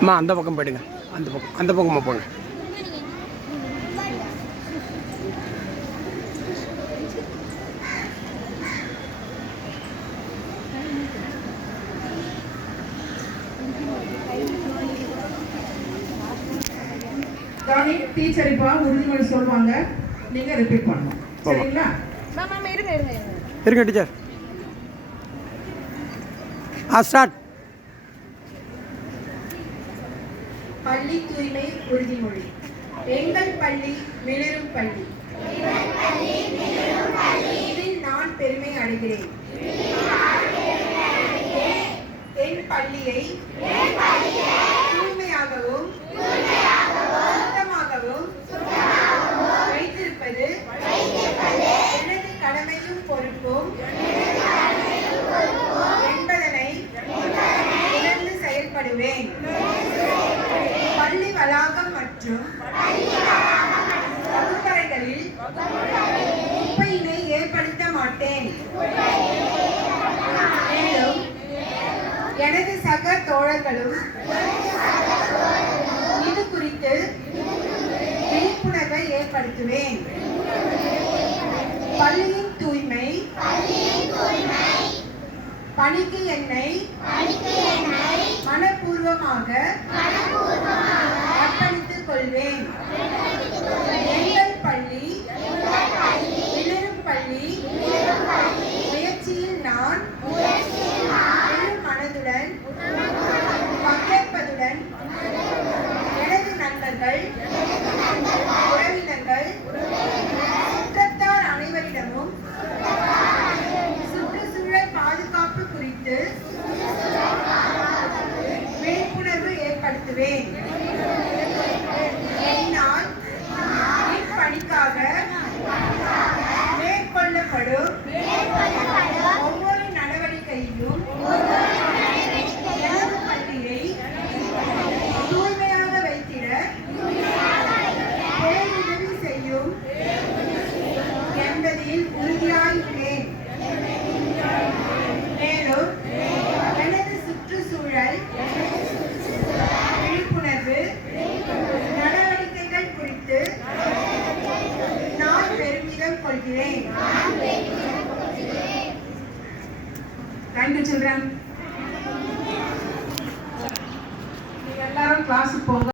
அம்மா அந்த பக்கம் போயிடுங்க, அந்த பக்கமாக போங்க. டீச்சர் இப்போ உறுதிமொழி சொல்லுவாங்க, நீங்க ரிப்பீட் பண்ணணும். சரிங்களா? இருங்க டீச்சர். ஸ்டார்ட். பள்ளி தூய்மை உறுதிமொழி. எங்கள் பள்ளி மிளிரும் பள்ளி. இதில் நான் பெருமை அடைகிறேன். என் பள்ளியை தூய்மையாகவும் சுத்தமாகவும் வைத்திருப்பது எனது கடமையும் பொறுப்பும் என்பதனை உணர்ந்து செயல்படுவேன். பள்ளி வளாகம் மற்றும் வகுப்பறைகளில் குப்பையினை ஏற்படுத்த மாட்டேன். மேலும் எனது சக தோழர்களும் இது குறித்து விழிப்புணர்வை ஏற்படுத்துவேன். பள்ளியின் தூய்மை பணிக்கு என்னை மனப்பூர்வமாக அர்ப்பணித்துக் கொள்வேன். எங்கள் பள்ளி மிளிரும் பள்ளி முயற்சியில் நான் முழு மனதுடன் பங்கேற்பதுடன் எனது நண்பர்கள், உறவினர்கள், சுற்றத்தார் அனைவரிடமும் சுற்றுச்சூழல் பாதுகாப்பு குறித்து விழிப்புணர்வு ஏற்படுத்துவேன். என்னால் இப்பணிக்காக மேற்கொள்ளப்படும் ஒவ்வொரு நடவடிக்கையும் எனது பள்ளியை தூய்மையாக வைத்திட பேருதவி செய்யும் என்பதில் உறுதியாயுள்ளேன். மேலும் எனது சுற்றுச்சூழல் விழிப்புணர்வு நடவடிக்கைகள் குறித்து நான் பெருமிதம் கொள்கிறேன். Thank you, children. எல்லாரும் கிளாஸுக்கு போங்க.